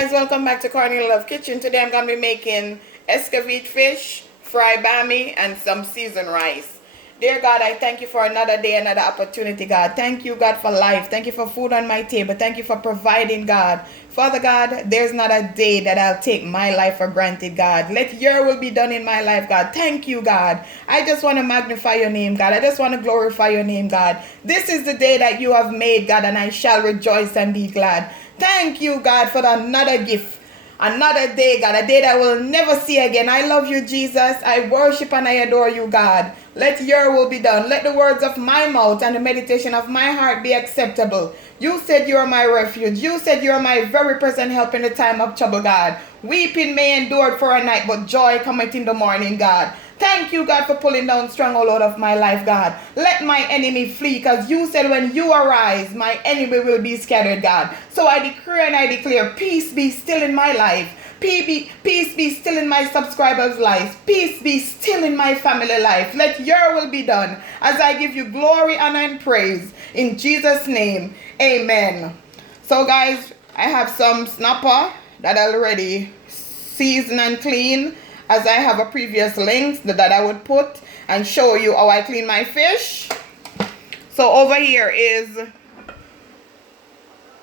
guys, welcome back to Cornelialove Kitchen. Today I'm going to be making escovitch fish, fried BAMMY, and some seasoned rice. Dear God, I thank you for another day, another opportunity, God. Thank you, God, for life. Thank you for food on my table. Thank you for providing, God. Father God, there's not a day that I'll take my life for granted, God. Let your will be done in my life, God. Thank you, God. I just want to magnify your name, God. I just want to glorify your name, God. This is the day that you have made, God, and I shall rejoice and be glad. Thank you, God, for another gift. Another day, God, a day that we'll never see again. I love you, Jesus. I worship and I adore you, God. Let your will be done. Let the words of my mouth and the meditation of my heart be acceptable. You said you are my refuge. You said you are my very present help in the time of trouble, God. Weeping may endure for a night, but joy cometh in the morning, God. Thank you, God, for pulling down stronghold out of my life, God. Let my enemy flee, because you said when you arise, my enemy will be scattered, God. So I decree and I declare, peace be still in my life. Peace be still in my subscribers' lives. Peace be still in my family life. Let your will be done as I give you glory, honor, and praise. In Jesus' name, amen. So, guys, I have some snapper that I already seasoned and clean, as I have a previous link that I would put and show you how I clean my fish. So over here is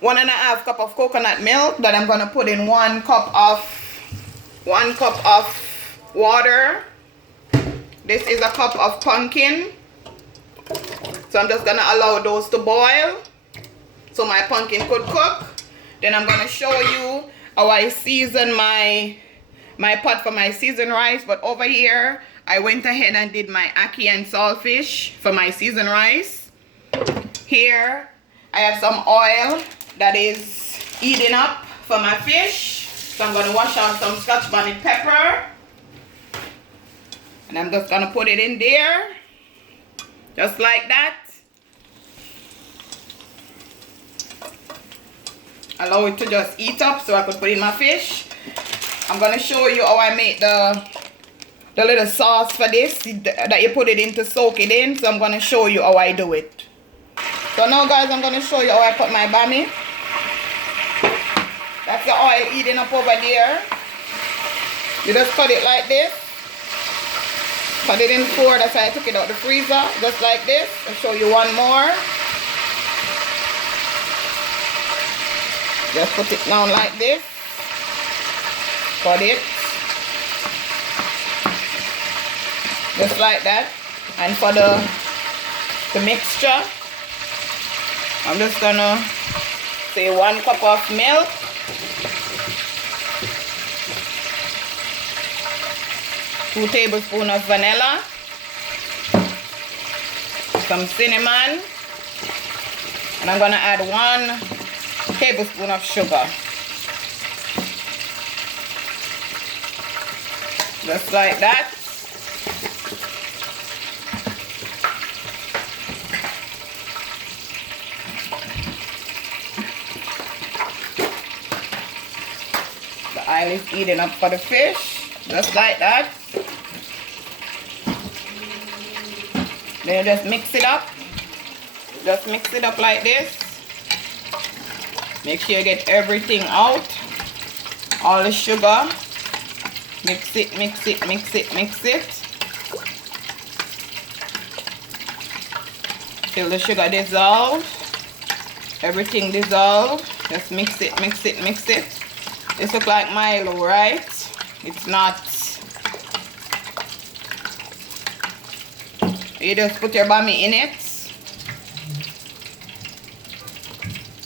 1.5 cup of coconut milk that I'm going to put in 1 cup of water. This is a cup of pumpkin. So I'm just going to allow those to boil so my pumpkin could cook. Then I'm going to show you how I season my pot for my seasoned rice. But over here I went ahead and did my ackee and saltfish for my seasoned rice. Here I have some oil that is heating up for my fish, so I'm going to wash out some Scotch bonnet pepper and I'm just going to put it in there just like that. Allow it to just heat up so I could put in my fish. I'm going to show you how I make the little sauce for this, that you put it in to soak it in. So I'm going to show you how I do it. So now, guys, I'm going to show you how I put my BAMMY. That's the oil heating up over there. You just cut it like this. Cut it in 4. That's why I took it out the freezer. Just like this. I'll show you one more. Just put it down like this. Cut it just like that. And for the mixture, I'm just gonna say 1 cup of milk, 2 tablespoons of vanilla, some cinnamon, and I'm gonna add 1 tablespoon of sugar. Just like that. The oil is heating up for the fish. Just like that. Then you just mix it up. Just mix it up like this. Make sure you get everything out. All the sugar. Mix it, mix it, mix it, mix it. Till the sugar dissolves. Everything dissolves. Just mix it, mix it, mix it. This looks like Milo, right? It's not. You just put your BAMMY in it.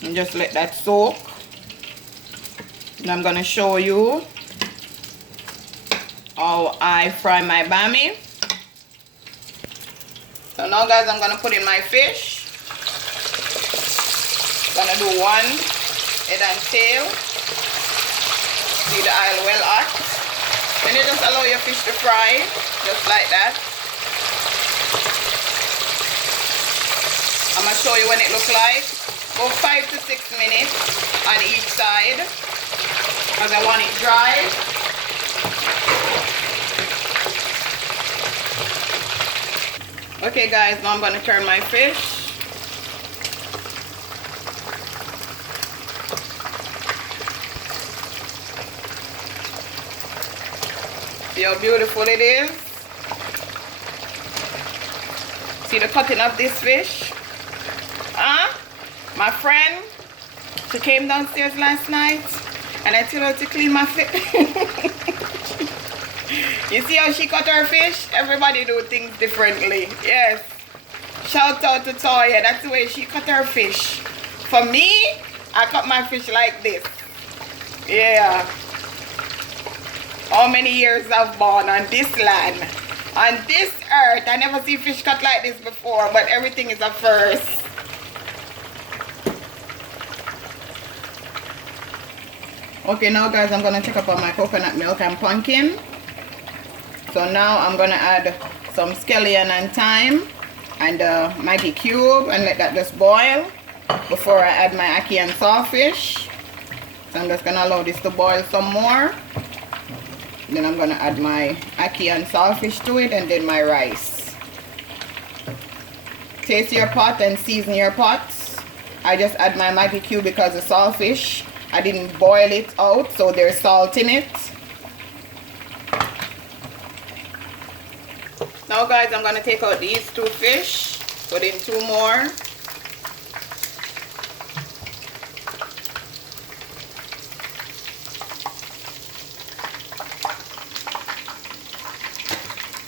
And just let that soak. And I'm going to show you how I fry my BAMMY. So now, guys, I'm going to put in my fish. I'm going to do 1 head and tail. See the oil well hot. Then you just allow your fish to fry just like that. I'm going to show you what it looks like. Go 5 to 6 minutes on each side because I want it dry. Okay, guys, now I'm going to turn my fish. See how beautiful it is? See the cutting of this fish? Huh? My friend, she came downstairs last night and I told her to clean my fish. You see how she cut her fish? Everybody do things differently. Yes. Shout out to Toya. That's the way she cut her fish. For me, I cut my fish like this. Yeah. How many years I've born on this land, on this earth. I never see fish cut like this before, but everything is a first. Okay, now guys, I'm gonna check up on my coconut milk and pumpkin. So now I'm gonna add some scallion and thyme and Maggi cube and let that just boil before I add my ackee and saltfish. So I'm just gonna allow this to boil some more. Then I'm gonna add my ackee and saltfish to it and then my rice. Taste your pot and season your pots. I just add my Maggi cube because the saltfish, I didn't boil it out, so there's salt in it. Now guys, I'm gonna take out these two fish, put in two more.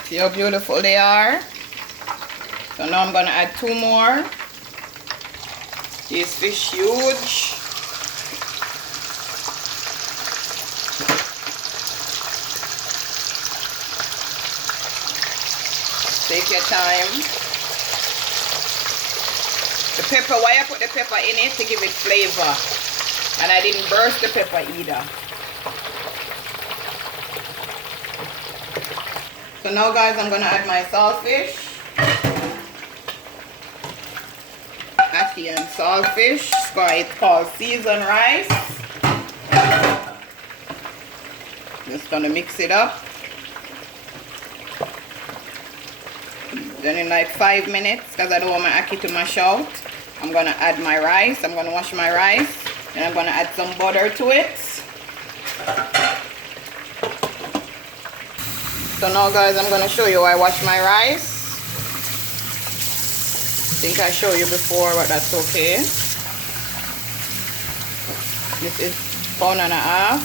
See how beautiful they are? So now I'm gonna add two more. These fish huge. Take your time. The pepper, why I put the pepper in it? To give it flavor. And I didn't burst the pepper either. So now guys, I'm gonna add my saltfish. Ackee and saltfish. It's called seasoned rice. Just gonna mix it up. Then in like 5 minutes, because I don't want my ackee to mash out, I'm gonna add my rice. I'm gonna wash my rice. And I'm gonna add some butter to it. So now guys, I'm gonna show you how I wash my rice. I think I showed you before, but that's okay. This is 1.5 pounds.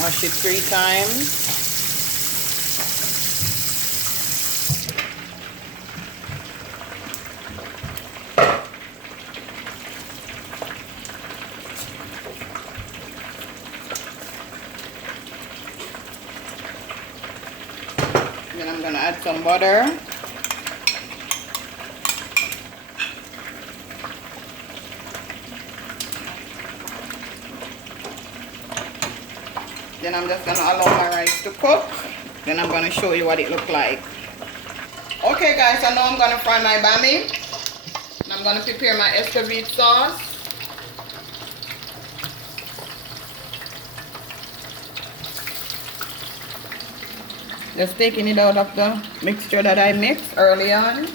Wash it 3 times. Then I'm gonna add some butter. Then I'm just gonna allow my rice to cook. Then I'm gonna show you what it looks like. Okay guys, so now I'm gonna fry my BAMMY. And I'm gonna prepare my ESCOVITCH sauce. Just taking it out of the mixture that I mixed early on.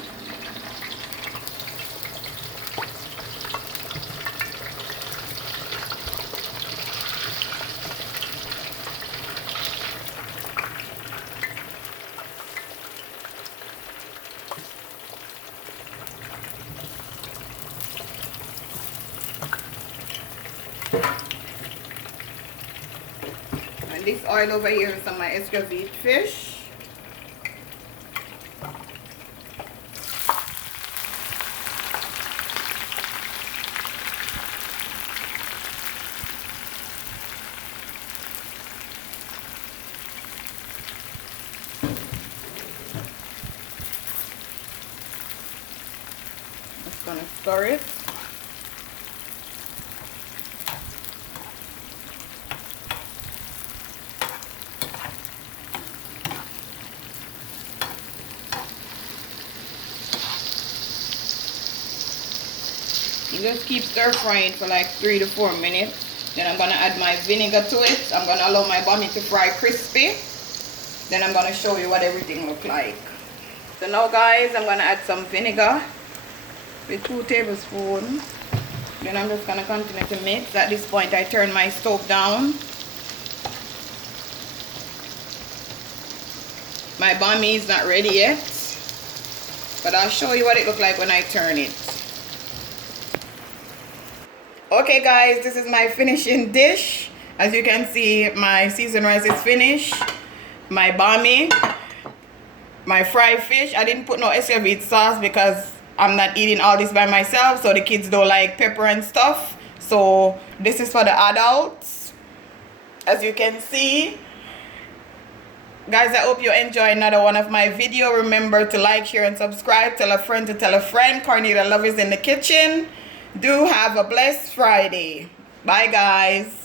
And this oil over here is some of my ESCOVITCH fish. Just gonna stir it. You just keep stir frying for like 3 to 4 minutes. Then I'm gonna add my vinegar to it. I'm gonna allow my BAMMY to fry crispy. Then I'm gonna show you what everything looks like. So now guys, I'm gonna add some vinegar with 2 tablespoons. Then I'm just gonna continue to mix. At this point I turn my stove down. My BAMMY is not ready yet, but I'll show you what it looks like when I turn it. Okay guys, this is my finishing dish. As you can see, my seasoned rice is finished. My BAMMY, my fried fish. I didn't put no escovitch sauce because I'm not eating all this by myself, so the kids don't like pepper and stuff. So this is for the adults. As you can see, guys, I hope you enjoy another one of my video. Remember to like, share, and subscribe. Tell a friend to tell a friend. Cornelialove is in the kitchen. Do have a blessed Friday. Bye guys.